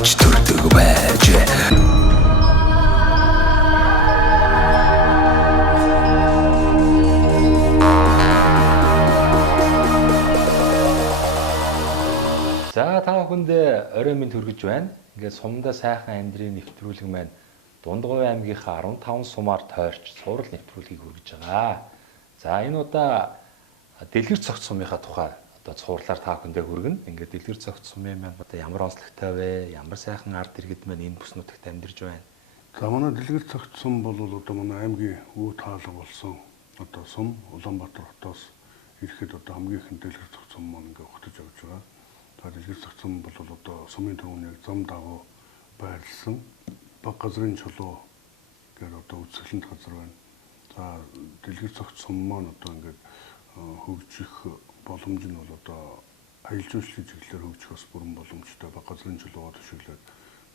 авч төрдөг байж. За та бүхэндээ орой минь хүргэж байна. Ингээд сумдаа сайхан амьдрын нэвтрүүлэг маань Дундгой аймгийнхаа 15 сумаар тойрч цуврал нэвтрүүлгийг хүргэж байгаа. За энэ удаа Дэлгэр цогц сумынхаа тухай одоо цувралаар та бүхэндээ хүргэнэ. Ингээд Дэлгэр цогц сумын маань одоо ямар онцлогтой вэ? Ямар сайхан ард иргэд маань энэ бүс нутагт амьдарч байна. За манай Дэлгэр цогц сум бол одоо манай аймгийн өв таалга болсон одоо сум Улаанбаатар хотоос ирэхэд одоо хамгийн ихэнд Дэлгэр цогц сум маань ингээд ухтаж явж байгаа. Дэлгэр цогц сум бол одоо сумын төвөнийг зам дагуу байрласан баг газрын чулуу гэдэг одоо үзэсгэлэнт газар байна. За Дэлгэр цогц сум маань одоо ингээд хөгжих боломж нь бол одоо аялал жуулчлалын чиглэлээр хөгжих бас бүрэн боломжтой баг газрын чулуугаар төшөглөөд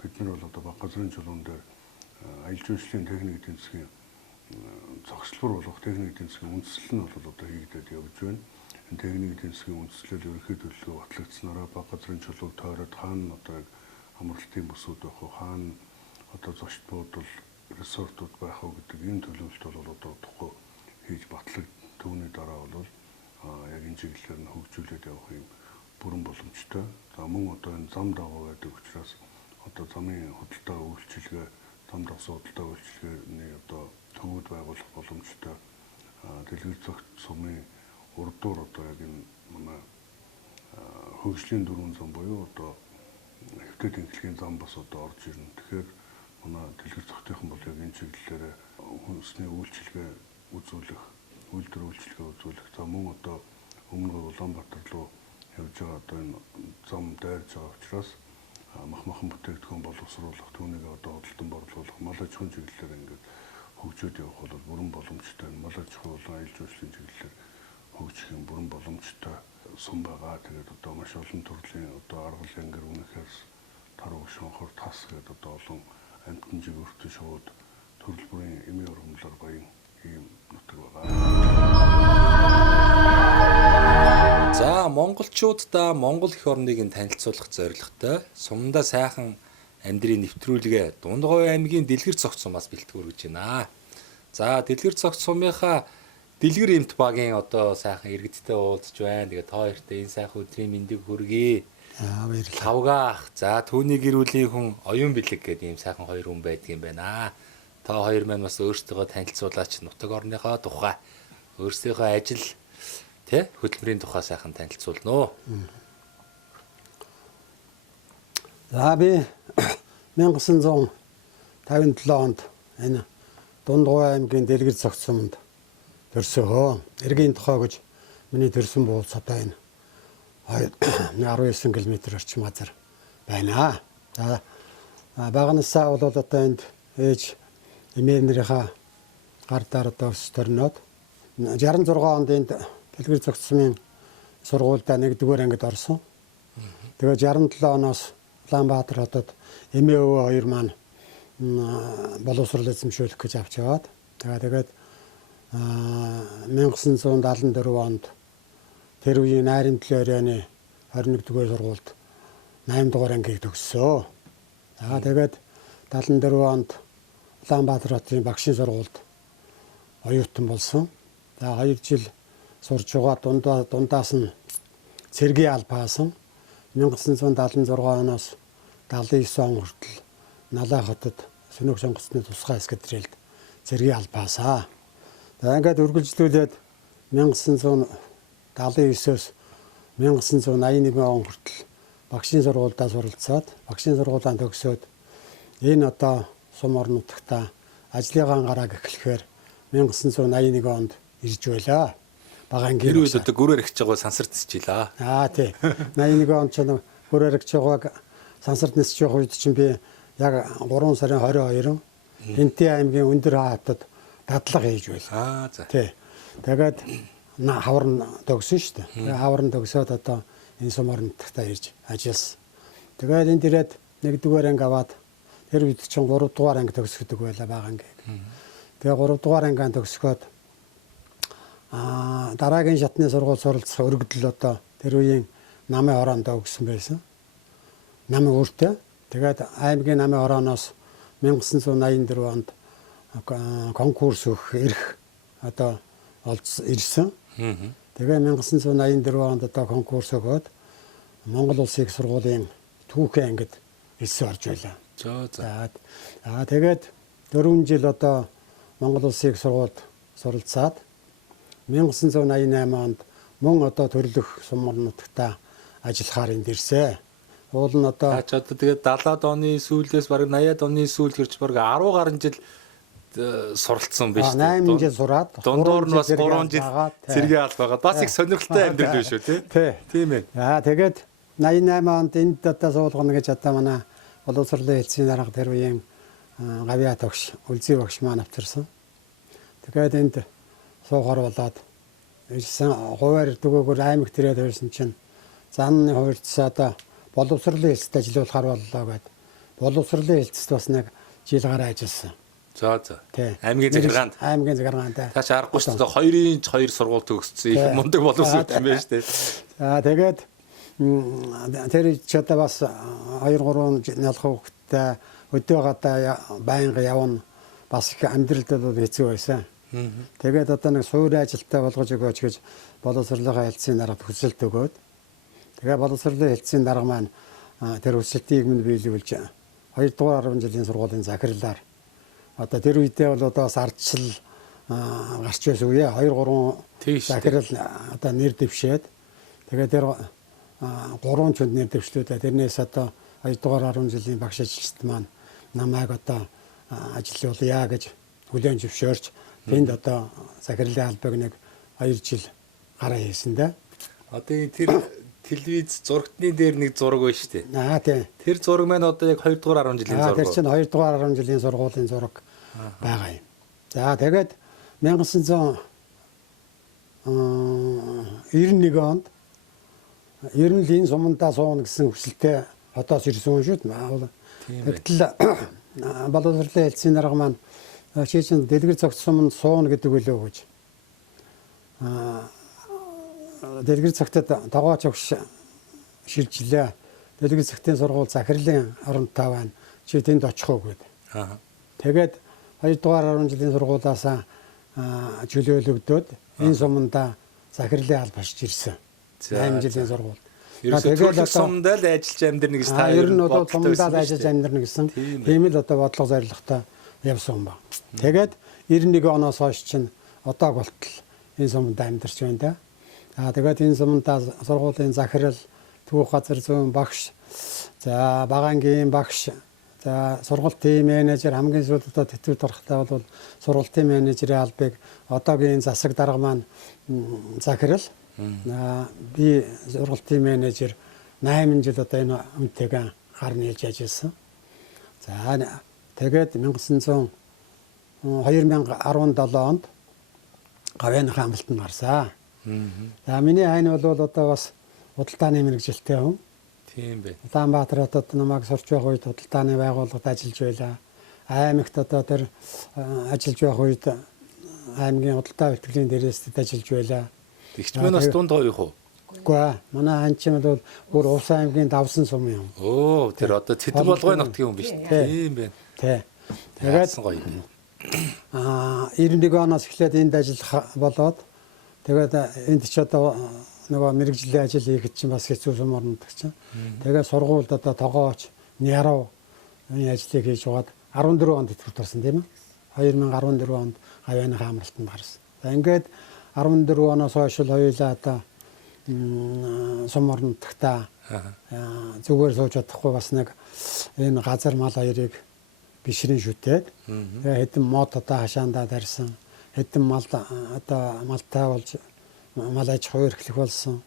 бид нар бол одоо баг газрын чулуун дээр аялал жуулчлалын техник эдийн засгийн зохицлбор болох техник эдийн засгийн үндэслэл нь бол одоо хийгдээд явж байна. Энэ техник эдийн засгийн үндэслэл ерөнхий төлөвлөгөө батлагдсанараа баг газрын чулууг тойроод хаана одоо яг амралтын бүсүүд байх уу, хаана одоо зочд буудал ресортууд байх уу гэдэг энэ төлөвлөлт бол одоо тухай хийж батлаг түүний дараа бол яг энэ чиглэлээр нь хөгжүүлээд явах юм бүрэн боломжтой. За мөн одоо энэ зам дагуу байдаг учраас одоо замын худалдаа үйлчилгээ, зам дагсан худалдаа үйлчилгээний одоо төвүүд байгуулах боломжтой. Дэлгэр цогц сумын урдуур одоо яг энэ манай хөгжлийн дөрвөн зам буюу одоо хэвтэ тэнхлэгийн зам бас одоо орж ирнэ. Тэгэхээр манай Дэлгэр цогцын бол яг энэ чиглэлээр хүнсний үйлчилгээ үзүүлэх, үйлдвэр үйлчилгээ үзүүлэх. За мөн одоо өмнө Улаанбаатар руу явж байгаа одоо энэ зам дайрж байгаа учраас махан бүтээгдэхүүн боловсруулах, түүнийг одоо худалдан борлуулах, мал аж ахуйн чиглэлээр ингээд хөгжөөд явах бол бүрэн боломжтой. Мал аж ахуй болон аялал жуулчлалын чиглэлээр хөгжих юм бүрэн боломжтой сум байгаа. Тэгээд одоо маш олон төрлийн одоо аргал янгэр үнэхээр таруу шонхор тас гэдэг одоо олон амтан жигүүртэн шууд төрөл бүрийн эмийн ургамлаар баян ийм нутаг байгаа. За монголчуудаа Монгол эх орныг нь танилцуулах зорилготой сумдаа сайхан амьдрын нэвтрүүлгээ Дундгой аймгийн Дэлгэр цогц сумаас бэлтгэж байна. За Дэлгэр цогц сумынхаа Дэлгэр эмт багийн одоо сайхан иргэдтэй уулзж байна. Тэгээд та хоёртай энэ сайхан өдрийн мэндийг хүргэе. Баярлалаа. Тавгаах. За түүний гэр бүлийн хүн оюун бэлэг гэдэг ийм сайхан хоёр хүн байдаг юм байна. Та хоёр маань бас өөрсдөө танилцуулаач нутаг орныхоо тухай, өөрсдийнхөө ажил тэ хөдөлмөрийн тухай сайхан танилцуулнаа. За би 1957 онд энэ Дундгой аймгийн Дэлгэр цогц суманд төрсөөгөө. Эргийн тухай гэж миний төрсөн буулц одоо энэ 19 км орчим газар байна. За багнасаа бол одоо энд ээж эмээ нарынхаа гар дээр одоо өс төрнөд 66 онд энд Дэлгэр цогц сумын сургуультай 1-р ангид орсон. Тэгээд 67 оноос Улаанбаатар хотод эмээ өвөө хоёр маань боловсрол эзэмшүүлэх гэж авч яваад тэгээд 1974 онд тэр үеийн Найрын төлөө оройны 21-р сургуульд 8-р ангийг төгссөн. За тэгээд 74 онд Улаанбаатар хотын багшийн сургуульд оюутан болсон. За 2 жил сурж байгаа дундаас нь цэргийн албаасан 1976 оноос 79 он хүртэл Налаа хотод Сүнэг сонгоцны тусгай эскадрильд цэргийн албаасаа. За ингээд үргэлжлүүлээд 1979-өөс 1981 он хүртэл багшийн сургуульдаа суралцаад багшийн сургуулаа төгсөөд энэ одоо сум орон нутагта ажлынхаа гарааг эхлэхээр 1981 онд ирж байлаа. Багаангийн Тэр үед одоо гүрээр ихж байгаа сансарт нисчихлаа. Тий. 81 онд ч гүрээр ихж байгааг сансарт нисэж явах үед чинь би яг 3 сарын 22-нд Энтийн аймгийн Өндөр хаатад дадлага хийж байлаа. За. Тий. Тэгээд хавар төгсөн шүү дээ. Тэгээд хавар төгсөөд одоо энэ сум орон нутагтаа ирж ажилласан. Тэгээд энд ирээд 1-р анги аваад тэр үед чинь 3-р анги төгсгдөг байлаа багаангийн. Тэгээд 3-р ангиан төгсгөөд дараагийн шатны сургууль суралцах өргөдөл одоо тэр үеийн намын хороондоо өгсөн байсан. Намын өөртөө Тэгээд аймгийн намын орооноос 1984 онд конкурс өгөх эрх одоо ирсэн. Тэгээ 1984 онд одоо конкурс өгөөд Монгол Улсын их сургуулийн түүхэн ангид элсэн орж байлаа. За. Тэгээд 4 жил одоо Монгол Улсын их сургуульд суралцаад 1988 онд мөн одоо төрөлх сумар нутагта ажиллахаар энд ирсэн. Уул нь одоо тэгээд 70-аад оны сүүлээс бараг 80-аад оны сүүл хэрч бараг 10 гаруй жил суралцсан биш үү? 8 жил сураад дундуур нь бас 3 жил зэрэг аль байгаа. Бас их сонирхолтой амьдрал биш үү тий? Тийм ээ. Тэгээд 88 онд энд одоо суулгана гэж одоо манай боловсролын хэлтсийн дарга тэр үеийн гавья тогш үлзий багш маань авчирсан. Тэгээд энд суухаар болоод ирсэн хуваар дөгөөгөр аймаг тэрээд ирсэн чинь занны хувирцс одоо боловсролын хэлтсэд ажиллуулахар боллоо гэд боловсролын хэлтсэд бас нэг жил гараа ажилласан. За. Аймгийн захиргаанд. Тааш аргагүй шүү дээ. 2-2 сургууль төгссөн их мундаг боловсрол юм байна шүү дээ. За тэгээд тэр ч одоо бас 2-3 нялх хүүхдтэй өдөө гадаа байнга явна бас их амьдралд бол хэцүү байсан. Тэгээд одоо нэг суурь ажилтаа болгож өгөөч гэж боловсролын хэлтсийн дарга хүсэлт өгөөд тэгээ боловсролын хэлтсийн дарга маань тэр хүсэлтийг минь биелүүлж 2 дугаар 10 жилийн сургуулийн захирлаар одоо тэр үедээ бол одоо бас ардчил гарч байсан үе 2-3 захирал одоо нэр дэвшээд тэгээд тэр 3 чөнд нэр дэвшлүүдээ тэрнээс одоо 2 дугаар 10 жилийн багш ажилчид маань намайг одоо ажиллуулъя гэж хүлээн зөвшөөрч тэнд одоо захирлын албаг нэг 2 жил гараа хийсэн дээ. Одоо тэр телевиз зурагтны дээр нэг зураг байна шүү дээ. Тийм. Тэр зураг маань одоо яг 2 дугаар 10 жилийн зураг. Тэр чинь 2 дугаар 10 жилийн сургуулийн зураг байгаа юм. За тэгээд 1991 онд ер нь л энэ сумандаа сууна гэсэн хүсэлтэй хотоос ирсэн хүн шүү дээ. Тэгтэл боловсролын хэлтсийн дарга маань чи чинь дэлгэр цогц суманд сууна гэдэг үлээ гэж. Дэлгэр цогтод тогооч өгш шилжлээ. Дэлгэр цогтын сургууль захирлын оронтой байна. Чи тэнд очих уу гэд. Тэгээд 2 дугаар 10 жилийн сургуулиас чөлөөлөгдөөд энэ сумандаа захирлын алба ашиж ирсэн. 8 жилийн сургууль. Тэгээд сумдаа л ажиллаж амьдрна гэж та ер нь одоо сумдаа л ажиллаж амьдрна гэсэн тийм л одоо бодлого зорилготой явсан юм ба. Тэгээд 91 оноос хойш чинь одоо болтол энэ сумдаа амьдарч байна да. Тэгээд энэ сумдаа сургуулийн захирал, түүх газар зүйн багш, за багаангийн багш, за сургуулийн менежер хамгийн сүүлд одоо тэтгэврт орохтой бол сургуулийн менежерийн албыг одоогийн засаг дарга маань захирал би сургуулийн менежер 8 жил одоо энэ үнтэйгээ гар нийлж ажилласан. За тэгээд 2017 онд гавьяаныхаа амлалтанд гарсан. За миний хайн бол одоо бас худалдааны мэргэжилтэй хүн. Тийм бэ. Улаанбаатар хотод намайг сурч байх үед худалдааны байгууллагад ажиллаж байлаа. Аймагт одоо тэр ажиллаж байх үед аймгийн худалдаа бэлтгэлийн дээрээсд ажиллаж байлаа. Тэгч мөн бас дунд хоёр хөө. Үгүй манай хань чинь бол бүр Увс аймгийн давсан сум юм. Оо тэр одоо Цэдэн болгоны нутгийн хүн биш үү? Тийм байна. Тий. Тэгээд 91 оноос эхлээд энд ажиллах болоод тэгээд энд ч одоо нөгөө мэрэгжлийн ажил хийхэд чинь бас хэцүү сум орнод чинь. Тэгээд сургуульд одоо тогооч, нярав энэ ажлыг хийж угаад 14 онд тэтгэврт орсон тийм ээ. 2014 онд гавьяаныхаа амралтанд гарсан. За ингээд 14 оноос хойш л хоёулаа одоо сум орнодтаа зүгээр сууж чадахгүй бас нэг энэ газар мал хоёрыг бишрийн шүтээд хэдэн мод одоо хашаандаа дарсан. Хэдэн мал одоо малтай болж мал аж ахуй эрхлэх болсон.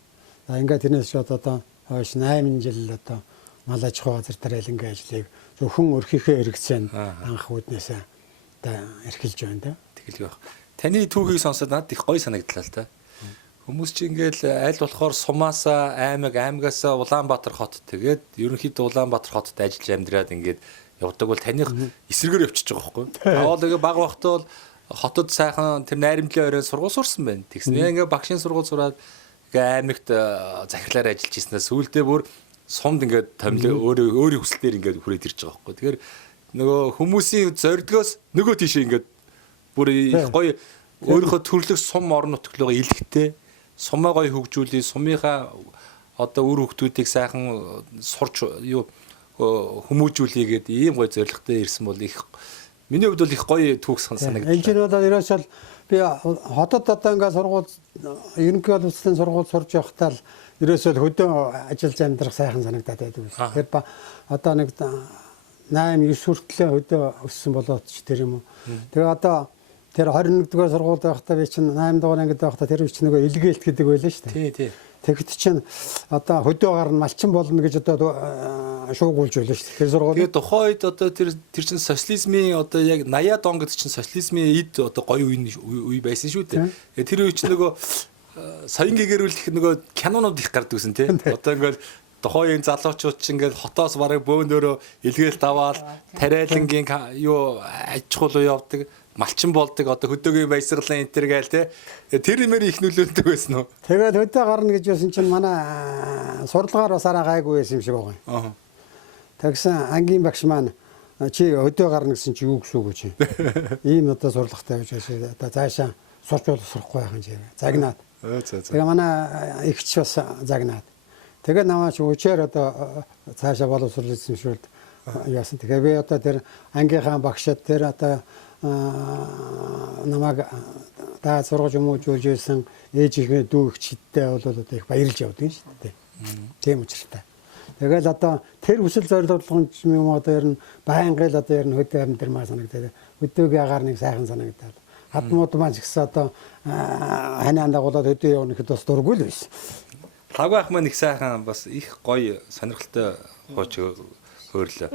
За ингээд тэрнээс ч одоо хойш 8 жил одоо мал аж ахуй газар тариалангийн ажлыг зөвхөн өрхийнхээ хэрэгцээ анх үүднээсээ одоо эрхэлж байна да. Тэгэл байх. Таны түүхийг сонсоод надад их гоё санагдлаа л та. Хүмүүс чи ингээл аль болохоор сумаасаа аймагаас Улаанбаатар хот тэгээд ерөнхийдөө Улаанбаатар хотод ажиллаж амьдраад ингээд явдаг бол таних эсрэгээр явчихж байгаа байхгүй. Таавал ингээ баг багтаа бол хотод сайхан тэр найрамдлын оройн сургууль сурсан байна. Тэгснэ ингээ багшийн сургууль сураад ингээ аймагт захирлаар ажиллаж ирснээр сүүлдээ бүр сумд ингээд томилоо өөрийн хүслээр ингээд хүрээд ирж байгаа байхгүй. Тэгэхээр нөгөө хүмүүсийн зорилгоос нөгөө тийшээ ингээд бүр их гоё өөрийнхөө төрлөх сум орон нутглоо илгэхтэй сумаа гоё хөгжүүлээ, сумынхаа одоо үр хөвгтүүдийг сайхан сурч хүмүүжүүлээ гэдэг ийм гоё зорилготой ирсэн бол их миний хувьд бол их гоё түүх санагдав. Энэ чинь одоо ерөөсөө би хотод одоо ингээд сургууль ерөнхий боловсролын сургууль сурж явахдаа л ерөөсөө хөдөө ажиллаж амьдрах сайхан санагдаад байдаг. Тэгэхээр одоо нэг 8 9 хүртлээр хөдөө өссөн болоод ч тэр юм уу. Тэгээ одоо тэр 21-р сургуульд байхдаа би чинь 8 дугаар ангид байхдаа тэр үуч нөгөө илгээлт гэдэг байлаа шүү дээ. Тий. Тэгэхэд чинь одоо хөдөө гарна малчин болно гэж одоо шуугуулж байлаа шүү дээ. Тэр сургууль. Тэгээ тухайн үед одоо тэр чинь социализмын одоо яг 80-аад он гэдэг чинь социализмын эд одоо гоё үе байсан шүү дээ. Тэр үе чинь нөгөө соён гэгэрүүлэх нөгөө кинонууд их гардаг гэсэн тий. Одоо ингээл тухайн залуучууд чинь ингээл хотоос бараг бөөнөрөө илгээлт аваад тариалангийн юу аж ахуй явдаг. Малчин болдог одоо хөдөөгийн баясгалан энэ төр гээл те тэр юмэр их нөлөөлдөг байсан уу? Тэгээд хөдөө гарна гэж байсан чинь манай сурлагаар бас араа гайгүй байсан юм шиг байгаа юм. Тэгсэн ангийн багш маань чи хөдөө гарна гэсэн чи юу гэсэн үг чи? Ийм одоо сурлагатай байж байгаа. Одоо цаашаа сурч бол сурахгүй байх юм чи. Загнаад. Тэгээ манай ихч бас загнаад. Тэгээд намаач өчээр одоо цаашаа боловсрол эзэмшүүлд яасан. Тэгээ би одоо тэр ангийнхаа багшд тэр одоо намайг та сургаж хүмүүжүүлж байсан ээж ихний дүү ихчдтэй бол одоо их баярлж явдаг шүү дээ. Тийм учраас. Тэгэл одоо тэр хүсэл зорилгын юм одоо ер нь байнгын одоо ер нь хөдөө амьдрмаа санагдаад хөдөөгийн агаар нэг сайхан санагдаад хадмууд маань ч гэсэн одоо ханиан дагуулад хөдөө явна гэхэд бас дургүй л байсан. Лавгаах маань их сайхан бас их гоё сонирхолтой хууч хөөрлөө.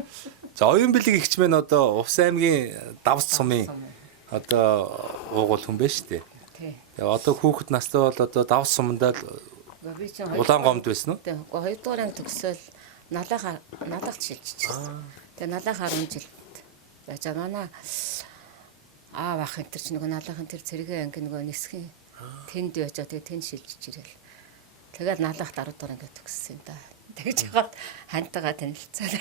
За оюун бэлэг ихч мэн одоо Увс аймгийн Давс сумын одоо уугуул хүн байна шүү дээ. Тий. Тэгээ одоо хүүхэд настай бол одоо Давс сумдаа улаан гомд байсан уу? Тий. 2 дугаар анги төгсөөл налах шилжчихсэн. Тэгээ налах 10 жилд. За манай аав ах энэ ч нөгөө налахын тэр цэргийн анги нөгөө нисхийн тэнд байж байгаа. Тэгээ тэнд шилжиж ирэл. Тэгээд налах 10 дугаар анги төгссөн юм да. Тэгж яагаад хантайгаа танилцаад.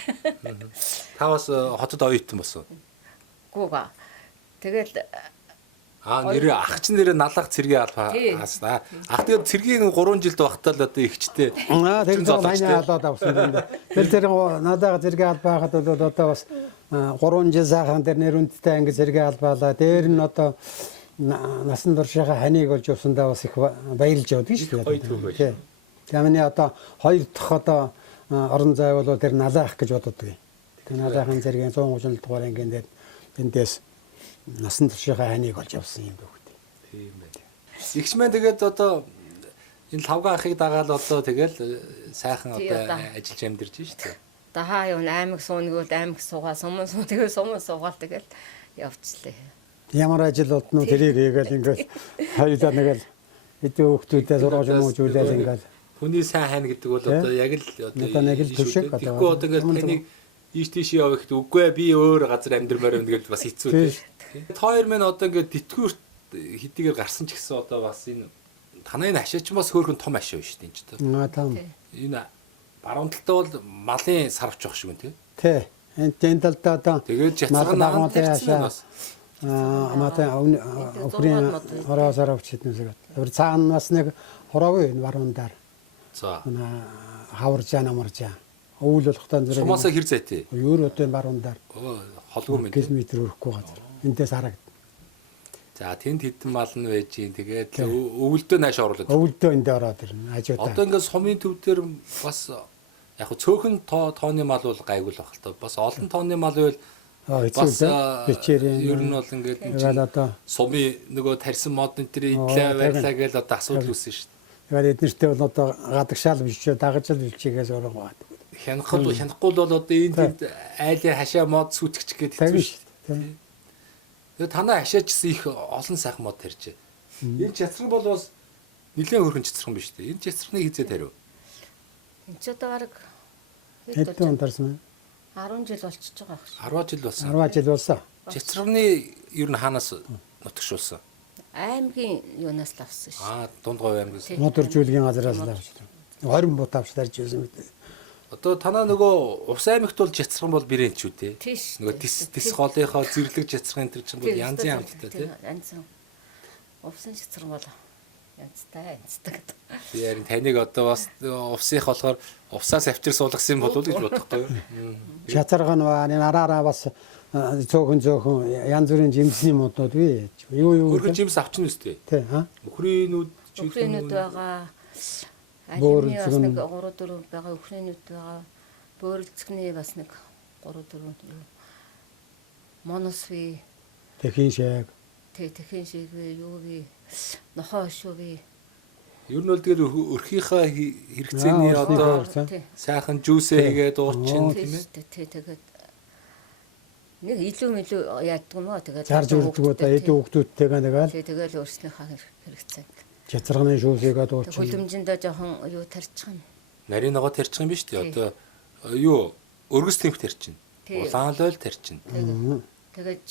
Та бас хотод оюутан болсон. Гүүга. Тэгэл нэр ах чинь нэр налах цэргийн албаа хааснаа. Ах тэгээд цэргийн 3 жилд багтаал одоо ихчтэй. Тэр золооч халаад авсан юм. Тэр надаа цэргийн албаа хахад бол одоо бас 3 жил сайхан тэр нэрүндтэй анги цэргийн албаалаа. Дээр нь одоо насан туршийнхаа ханиг олж явсандаа бас их баярлж явдаг шүү дээ. Ямны одоо 2 дахь одоо орон зай бол тэр налаах гэж боддог юм. Тэр налаахын зэргийн 130 дугаар ангийн дээр эндээс насан туршийнхаа ханиг олж явсан юм байна. Тийм байна. Игч маань тэгээд одоо энэ лавга ахыг дагаал одоо тэгэл сайхан одоо ажиллаж амьдэрж шүү дээ. Одоо хаа юу аймаг сууныг аймаг суугаа сумын суу тэгээ сумын суугаал тэгэл явцлаа. Ямар ажил болтноо тэрийг хийгээл ингээл хоёулаа нэгэл хэдэн хүүхдүүдээ сургууль хүмүүжүүлээл ингээл хүний сайн хайна гэдэг бол одоо яг л одоо нэг л төшөг одоо. Тэгэхгүй одоо ингээд таныг ийш тийш явах гэдэг үгүй би өөр газар амьдрмаар байна гэж бас хэцүү тийм. Хоёр мэн одоо ингээд тэтгэврт хэдийгээр гарсан ч гэсэн одоо бас энэ танай хашаач бас хөөрхөн том хашаа шүү дээ энэ ч одоо. Том. Энэ баруун талдаа бол малын сарвч байх шиг байна тийм. Тий. Энэ талдаа одоо тэгээд жацган наган тарьсан бас. Амата өхрийн хороосоор авчиднээс. Тэр цаанаас нэг хороогүй энэ баруун дээр. За. Хаваржаа намаржаа. Өвөл болохтой зэрэг. Сумаасаа хэр зайтэй? Өөр өдөө баруун дээр. Холгүй мэн. Километр өрөхгүй газар. Эндээс харагд. За тэнд хэдэн мал нь байж гин тэгээд өвөлдөө нааш оруулаад. Өвөлдөө эндээ ороод ирнэ. Хажуудаа. Одоо ингээд сумын төв дээр бас яг хөө цөөхөн тооны мал бол гайгүй л баг л та. Бас олон тооны мал байвал бас бичээрээ ер нь бол ингээд сумын нөгөө тарьсан мод энэ төр идлээ байлаа гэж одоо асуудал үүсэн шүү дээ. Тэгээд эднэртээ бол одоо гадагшаал бичээ дагажл бичигээс ураггаад. Хянахгүй бол одоо энэ айлын хашаа мод сүтгэж гэдэг хэвчээ шүү дээ. Тэгээд танаа хашаачсан их олон сайхан мод тарьжээ. Энэ чацраг бол бас нэлээд хөрхөн чацраг биш үү? Энэ чацрагныг хизээ тариу. Энд ч одоо баг хэдэн он тарсан бэ? 10 жил болчихж байгаа байх10 жил шүү. болсон. 10 жил болсон. Чацрагны ер нь хаанаас нутагшуулсан? Аймгийн юунаас л авсан шүү. Дундгой аймгаас. Мод өржүүлгийн газараас л авч. 20 бут авч тарж байсан мэт. Одоо танаа нөгөө Увс аймагт бол жацрах бол бирэн ч үү те. Тийш. Нөгөө тис голынхоо зэрлэг жацрахын тэр чинь бол янзын амттай те. Янзын. Увсын жацрах бол янзтай. Би харин таныг одоо бас Увсынх болохоор Увсаас авчир суулгасан болов уу гэж бодохгүй юу? Чатарга нь араараа бас зөөхөн янз бүрийн жимсний моднууд бий. Юу Хөргөн жимс авчихна үстэй. тий хаа. Өхрийнүүд Өхрийнүүд байгаа. Бөөрөлцгөн. Алимны бас нэг 3 4 байгаа өхрийнүүд байгаа. Бөөрөлцгний бас нэг 3 4 монос ви. Тэхийн шаг. Тэхийн шиг ви юу ви. Нохоо шүү ви. ер нь бол тэр өрхийнхаа хэрэгцээний одоо сайхан жүүсээ хийгээд уурчин тийм ээ. Тий тэгээд нэг илүү яаддаг юм аа тэгээд Зарж үлддэг удаа эд хүүхдүүдтэйгээ нэгээл. Тэгээд өөрснийхээ хэрэгцээ. Чацрагны шүүсийгээ дуучин. Хөлөмжөндөө жоохон юу тарьчихна. Нарийн ногоо тарьчих юм биш үү? Одоо юу өргөс тэмх тарьчихна. Улаан лойл тарьчихна. Тэгээд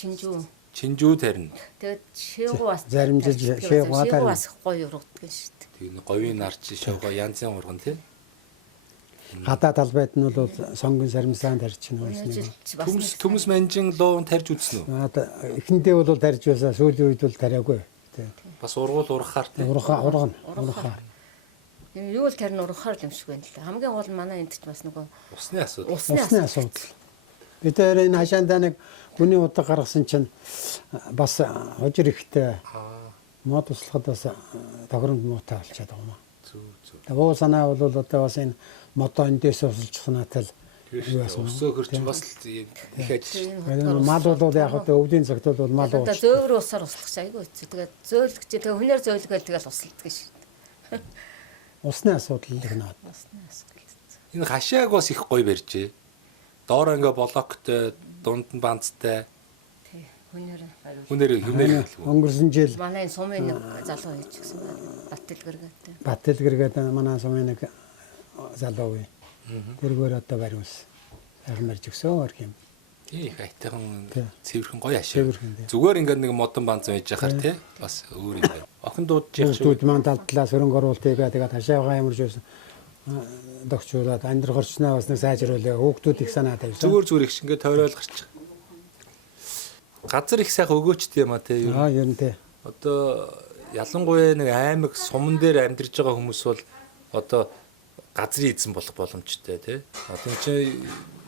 Чинжүү тарина. Тэгээд шээгүү бас заримжилж шээгүү тарина. бас гоё ургадаг шүү дээ. Тэгээ говийн нарч шавга янзын урган тий. Гадаа талбайд нь бол сонгон саримсаан тарьчихна үүс. Төмс манжин луун тарьж үзсэн үү? Одоо эхэндээ бол тарьж байсаа сүүлийн үед бол тариагүй. Бас ургуул ургахаар тий. Ургахаар. Юу л тарин ургахаар л юм шиг байна л да. Хамгийн гол нь манай энд ч бас нөгөө Усны асуудал. Усны асуудал. Бид энэ хашаандаа нэг хүний удаг гаргасан чинь бас хожир ихтэй мод туслахад бас тохиромж муутай болчиход байгаа юм аа. Зүг. Тэгвэл санаа бол одоо бас энэ модоо эндээс усалчихнаатай л Өсөө хөрч бас их ажил. мал бол яг одоо өвлийн цагт бол мал уу. одоо зөөвөр усаар услах айгүй үгүй. Тэгээд зөөлгч тэгээд хүнээр зөөлгөөл тэгэл усалдаг шүү дээ. Усны асуудал л гэнэ. Усны асуудал. Энэ хашааг бас их гоё барьжээ. Доор ингээ блоктой, дунд нь банцтай. Тий. Хүнээр Хүнээр Өнгөрсөн жил манай сумын нэг залуу хийж гисэн байна. Баттал гэргээд манай сумын нэг залуу үе. Тэргээр одоо бариус. Сайхан барьж өгсөн өөр юм. Тий, их айтайхан цэвэрхэн гоё ашиг. Цэвэрхэн тий. Зүгээр ингээ нэг модон банц байж яхаар тий. Бас өөр юм байна. Охин дуудчих шүү. Хүүхдүүд маань талдлаа сөрөнгө оруулалтыг тэгээд хашаагаа ямарч байсан. Догчуулаад амьдрах орчноо бас нэг сайжруулаа. Хүүхдүүд их санаа тавьсан. Зүгээр их шингээ тойрол гарч. Газар их сайхан өгөөчт юм а тий. Ер нь тий. Одоо ялангуяа нэг аймаг суман дээр амьдарч байгаа хүмүүс бол одоо газрын эзэн болох боломжтой тий. Одоо чи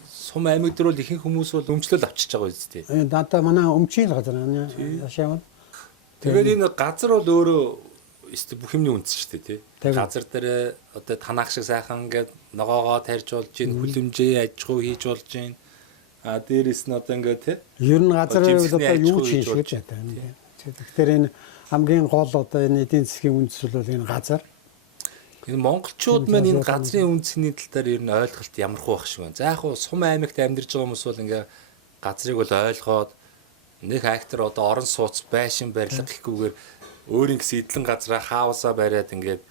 сум аймаг дээр бол ихэнх хүмүүс бол өмчлөл авчиж байгаа үстэй. Дата манай өмчийн газар хашаа. Тэгээд энэ газар бол өөрөө өстө бүх юмний үндэс шүү дээ тий. Тэгээд. Газар дээр одоо танаах шиг сайхан ингээд ногоогоо тарьж болж гин хүлэмжээ аж ахуй хийж болж гин. А дээрэс нь одоо ингээд тий. Ер нь газрын үед одоо юу ч хийж шүү дээ. Тэгэхээр энэ хамгийн гол одоо энэ эдийн засгийн үндэс бол энэ газар. Энэ монголчууд маань энэ газрын үндэсний тал дээр ер нь ойлголт ямархуу байх шиг байна. За яг хуу сум аймагт амьдарч байгаа хүмүүс бол ингээ газрыг бол ойлгоод нэг хектар одоо орон сууц байшин барилга гэхгүйгээр өөрийн гэсэн эдлэн газраа хаусаа бариад ингээд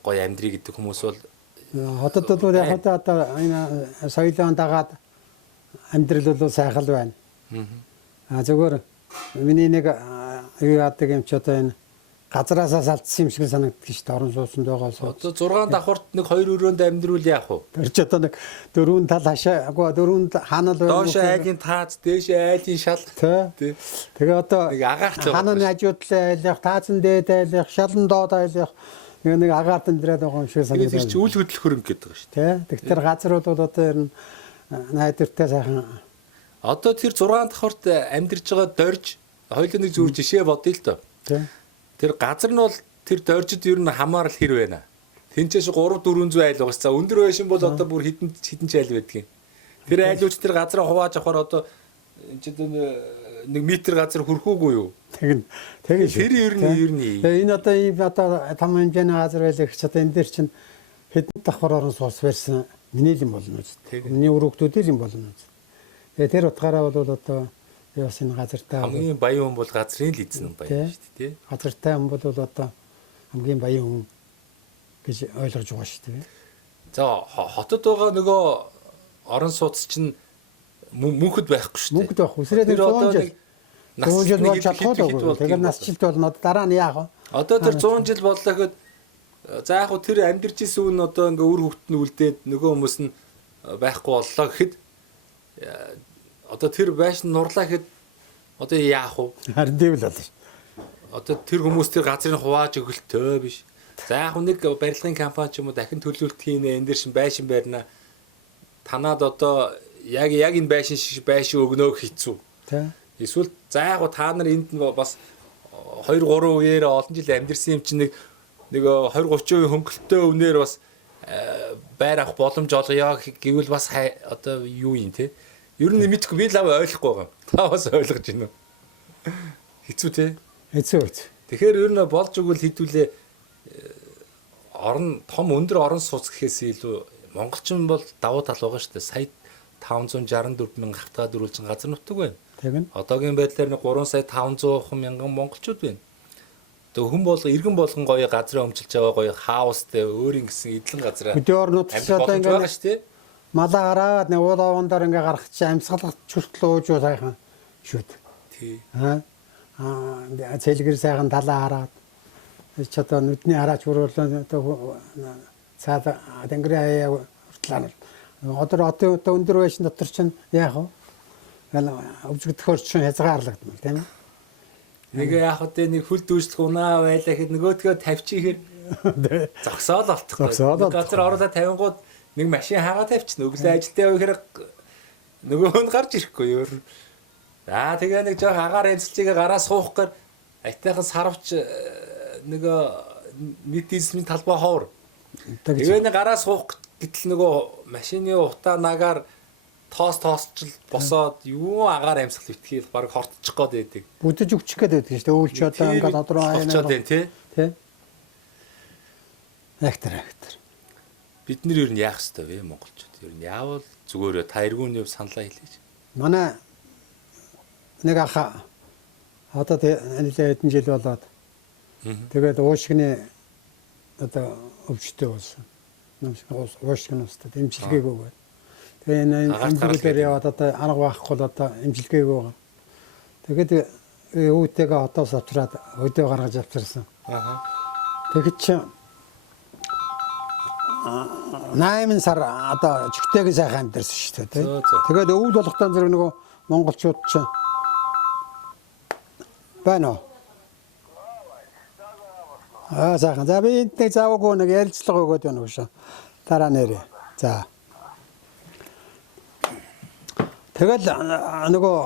гоё амьдрий гэдэг хүмүүс бол Хотод бол яг одоо энэ соёлын дагаад амьдрал бол сайхан байна. Зүгээр миний нэг юу яадаг юм ч одоо энэ газараасаа салдсан юм шиг санагддаг шүү дээ. Орон сууцнд байгаа сууц. одоо 6 давхурт нэг 2 өрөөнд амьдруул яах вэ? Тэр ч одоо нэг дөрвөн тал хашаагүй дөрвөн хаанал байна. Доош айлын таац, дээш айлын шал. Тий. Тэгээ одоо Нэг агаарч байгаа. хаананы хажуудлаа айлах, таацан дээд айлах, шалан доод айлах нэг агаарт амьдраад байгаа юм шиг Тэгээд санагдаж чи үл хөдлөх хөрөнгө гэдэг байгаа шүү дээ. тий. Тэгэхээр газрууд бол одоо ер нь найдвартай сайхан Одоо тэр 6 давхурт амьдарч байгаа дорж хоёулаа нэг зүгээр жишээ бодъё л доо. тий. Тэр газар нь бол тэр доржид ер нь хамаарал хэр байна. Тэнцээс 3 400 айл байгаа. За өндөр байшин бол одоо бүр хідэн ч айл байдаг юм. Тэр айлууч тэр газараа хувааж авахаар одоо энэ ч нэг метр газар хүрхүүгүй юу? Тэгин шүү. Тэр ер нь Тэгээ энэ одоо том хэмжээний газар байлаа гэж одоо энэ дээр чинь хэдэн давхар орон сууц барьсан минэлэн болно үү? Миний өрөөгдүүдэл юм болно үү? Тэгээ тэр утгаараа бол одоо яас энэ газартаа хамгийн баян хүн бол газрын л эзэн баян шүү дээ, тий. газартай хүн бол одоо хамгийн баян хүн гэж ойлгож байгаа шүү дээ. За хотод байгаа нөгөө орон сууц чинь мөнхөд байхгүй шүү дээ. Мөнхөд байх. Үсрээд 100 жил. 100 жил болж чадахгүй. Тэгэхээр насжилт болно. Дараа нь яах вэ? Одоо тэр 100 жил боллоо гэхэд За яг хөө тэр амьдэрч исэн үн одоо ингээ үр хөвгт нь үлдээд нөгөө хүмүүс нь байхгүй боллоо гэхэд одоо тэр байшин нурлаа гэхэд одоо яах вэ? Харин тийм л болно шүү. Одоо тэр хүмүүс тэр газрыг хувааж өгөлтөө биш. За яг нэг барилгын компани ч юм уу дахин төлөвлөлт хийнэ энэ дэр шин байшин барина. Танаад одоо яг энэ байшин шиг байшин өгнөө хэцүү. Тэ. Эсвэл за яг та нар энд нь бас 2 3 үеэр олон жил амьдэрсэн юм чинь нэг 20-30% хөнгөлтөө үнээр бас байр авах боломж олгоё гэвэл бас одоо юу юм те. Ер нь мэдхгүй би л ойлгохгүй байгаа. Та бас ойлгож байна уу? Хэцүү те. Хэцүү. Тэгэхээр ер нь болж игэл хэдүүлээ том өндөр орон сууц гэхээс илүү монголчин бол давуу тал байгаа шүү дээ. Сая 564 мянган хавтгаа дөрүүлсэн газар нутаг байна. Тэгнь. Одоогийн байдлаар нэг 3 сая 500 мянган монголчууд байна. Тэгээ хүн болго иргэн болгон гоё газраа өмчилж байгаа гоё хаустэй өөрийн гэсэн эдлэн газраа. Хөдөө орнууд ч одоо байгаа шүү дээ. Малаа гараад нэг уулааван дээр ингээ гарах чи амьсгалах чүртэл уужуу сайхан шүүд. Тий. Цэлгэр сайхан талаа хараад ч одоо нүдний хараач хүрвэл одоо цаад тэнгэрийн аяа хүртэл одоо өндөр байшин дотор чинь яах вэ? Өвзгдөхөр чинь хязгаарлагдмал тийм ээ. Нэг яах вэ? Нэг хөл дүүслэх унаа байлаа гэхэд нөгөөдгөө тавьчихээр зогсоол болтохгүй. Газар оруулаад тавингууд нэг машин хагаа тавьчихна. Өглөө ажилдаа явах хэрэг нөгөө нь гарч ирэхгүй юу. За тэгээ нэг жоох агаар эмсэлцгийг гараа суухгаар айтайхан сарвч нөгөө нийт эзэмшлийн талбай ховор. Тэгээ нэг гараа суух гэтэл нөгөө машины утаа нагаар тоосчл босоод юу агаар амьсгал битгийл баг хортчих гээд байдаг. Бүдэж өгчих гээд байдаг шүү дээ. Өөлч одоо ингээд одроо хортчод байна тий. Актер. Бид нэр ер нь яах ёстой вэ монголчууд? Ер нь яавал зүгээр та эргүүний өв саналаа хэлээч. Манай нэг аха одоо нэлээд хэдэн жил болоод тэгээд уушгины одоо өвчтөй болсон. Уушгын устдад эмчилгээгүй байна. Тэгээ энэ эмчилгээгээр яваад одоо арга байхгүй л одоо эмчилгээгүй байгаа. Тэгээд өвөтэйгээ хотоос авчираад өдөө гаргаж авчирсан. Тэгэд чи 8 сар одоо чигтэйг сайхан амьдэрсэн шүү дээ. Тэгээд өвөл болохтаа зэрэг нөгөө монголчууд ч байна уу? Сайхан. За би энтэй заавгүй нэг ярилцлага өгөөд байна уу шүү. Дараа нэрээ. За. Тэгэл нөгөө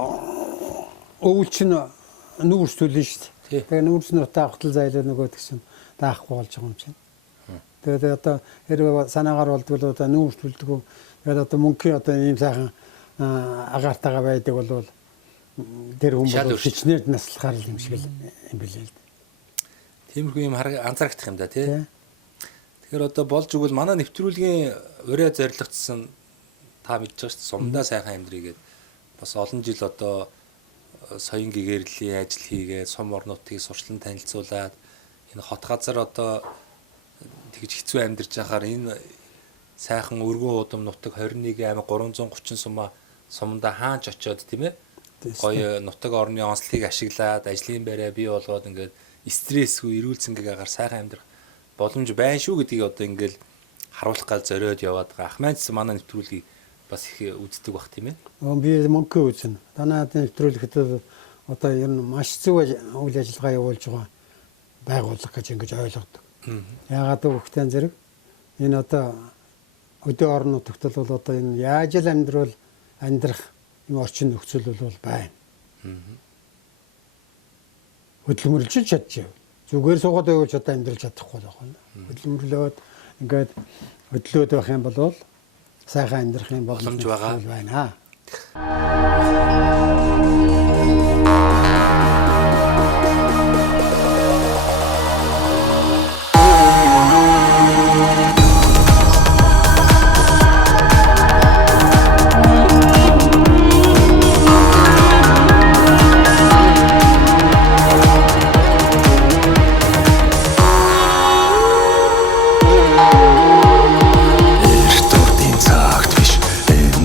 өвөл чинь нүүрс төлнө шүү дээ. Тэгээ нүүрс нь утаахтал зайлаа нөгөө тэгсэн даахгүй болж байгаа юм чинь. Тэгээд одоо хэрвээ санаагаар болдвол одоо нүүрс төлдөг. Тэгээд одоо мөнгөний одоо ийм сайхан агаартайгаа байдаг бол тэр хүмүүс хичнээн наслахаар юм шиг юм билээ л дээ. Тиймэрхүү юм анзаарах юм да тий. Тэгэхээр одоо болж игэл манай нэвтрүүлгийн ураа зорилгоцсон та мэдж байгаа шүү дээ. Сумдаа сайхан амьдрийгээд бас олон жил одоо соён гэгэрлийн ажил хийгээд сум орнуудыг сурчлан танилцуулаад энэ хот газар одоо тэгж хэцүү амьдарч байхаар энэ сайхан өргөн удам нутаг 21 аймаг 330 суманда хаач очиод тийм ээ гоё нутаг орны онцлогийг ашиглаад ажлын байраа бий болгоод ингээд стрессгүй эрүүл цэнгэгээр сайхан амьдрах боломж байна шүү гэдгийг одоо ингээд харуулах гал зориод яваад байгаа. Ах маань ч манай нэвтрүүлгийг бас их үздэг бах тийм ээ. Би мөнгө үзнэ. Танай нэвтрүүлэхэд одоо ер нь маш зөв үйл ажиллагаа явуулж байгаа байгууллага гэж ингэж ойлгодог. Яагаад гэвэл зэрэг энэ одоо өдөө орон нутагт бол одоо энэ яаж л амьдрах юм орчин нөхцөл бол байна. Хөдөлмөрлөж чадчих. Зүгээр суугаад байвал одоо амьдрал чадахгүй байна. Хөдөлмөрлөөд ингээд хөдлөөд байх юм бол сайхан амьдрах юм боломж байна.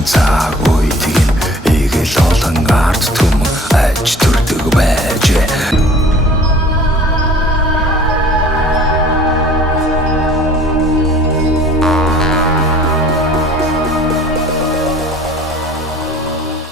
Цаг үед ийг л олон ард түмэн аж төрдөг